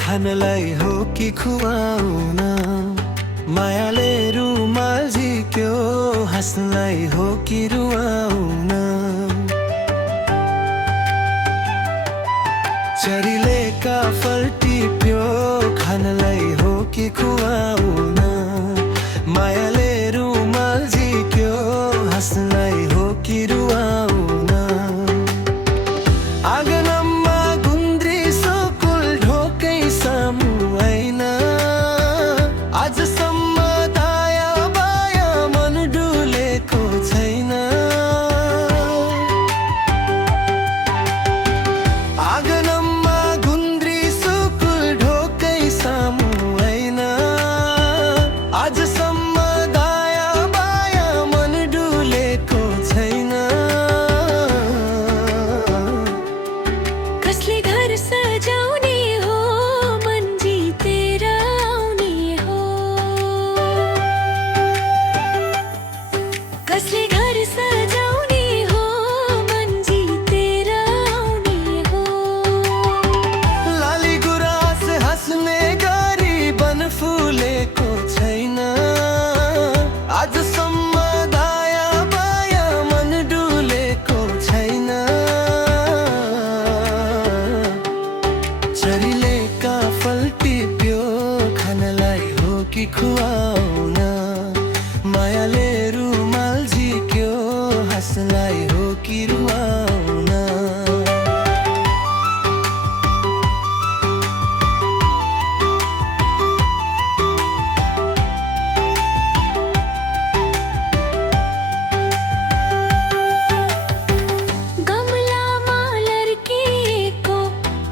खानलाई हो कि खुवाउन, मायाले रुमाल झिक्यो हाँस्नलाई हो कि रुवाउन। चरीले काफल टिप्यो खानलाई हो कि खुवाउन, मायाले रुमाल झिक्यो हाँस्नलाई हो कि रुवाउन। आँगनमा गुन्द्री सकुल ढोकै सामु होइन, आजसम्म दाया बाया मन डुलेको छैन। आँगनमा गुन्द्री सकुल ढोकै सामु होइन, आजसम्म दाया बाया मन डुलेको छैन। कसले घर सजाउने हो मन जितेर आउने हो, कसले घर सजाउने हो मन जितेर आउने हो। लाली गुराँस हाँस्ने गरी बन फुलेको छैन, आजसम्म दाया बाया मन डुलेको छैन। चरीले काफल टिप्यो खानलाई हो कि खुवाउन, मायाले रुमाल झिक्यो हाँस्नलाई हो कि रुवाउन। गमलामा लर्किएको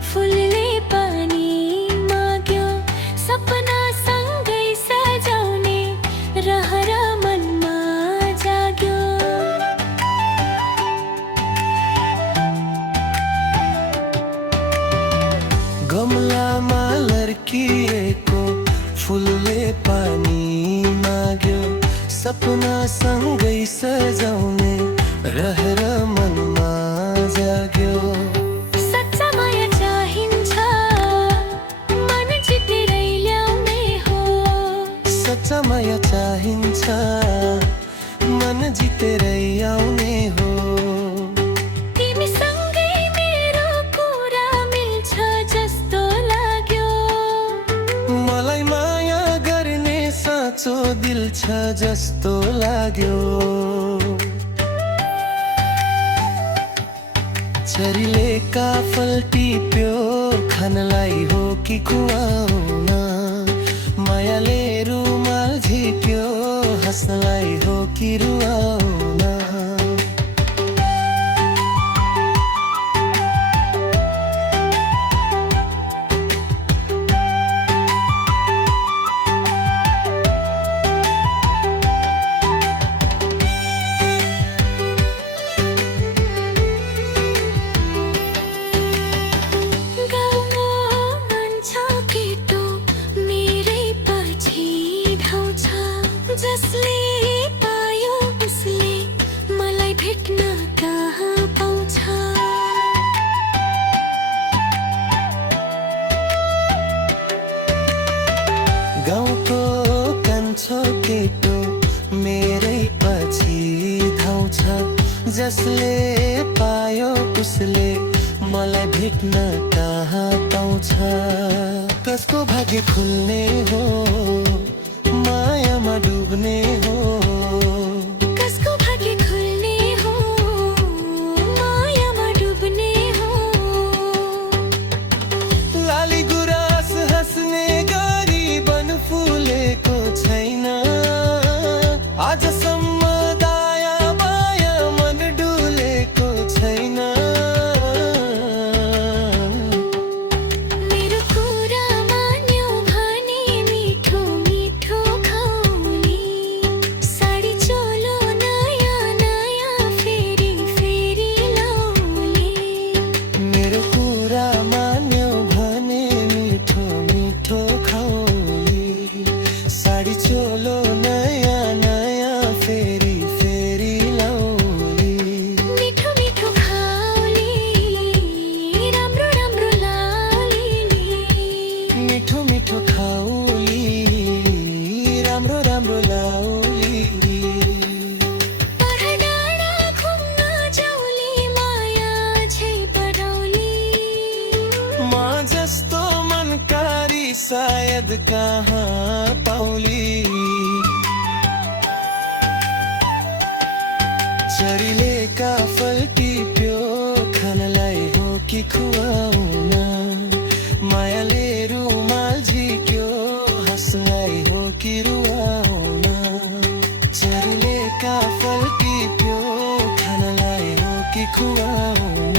फुलले पानी माग्यो, सपना सँगै सजाउने रहर मनमा जाग्यो। गमलामा लर्किएको फुलले पानी माग्यो, सपना सँगै सजाउने रहर मनमा जाग्यो। सच्चा माया चाहिन्छ मन जितेरै ल्याउने हो, सच्चा माया चाहिन्छ मन जितेरै आउने हो। तिमीसँगै मेरो कुरा मिल्छ जस्तो लाग्यो, मलाई माया गर्ने साँचो दिल छ जस्तो लाग्यो। चरीले काफल टिप्यो खानलाई हो कि खुवाउन, मायाले रुमाल झिक्यो हाँस्नलाई हो कि रुवाउन। गाउँको मान्छ केटो मेरै पछि धाउँछ, जसले पायो उसले मलाई भेट्न कहाँ पाउँछ। गाउँको कान्छो केटो मेरै पछि धाउँछ, जसले पायो उसले मलाई भेट्न कहाँ पाउँछ। कसको भाग्य खुल्ने हो मायामा डुब्ने हो, कसको भाग्य खुल्ने हो मायामा डुब्ने हो। लाली गुराँस हाँस्ने गरी बन फुलेको छैन, आजसम्म दाया बाया मन डुलेको छैन। मेरो कुरा मान्यो भने मिठो मिठो खाउने, महापाउली चरीले का फल टिप्यो खानलाई हो कि खुवाउन मायाले रुमाल झिक्यो हँसाइ हो कि रुवाउन चरीले का फल टिप्यो खानलाई हो कि खुवाउन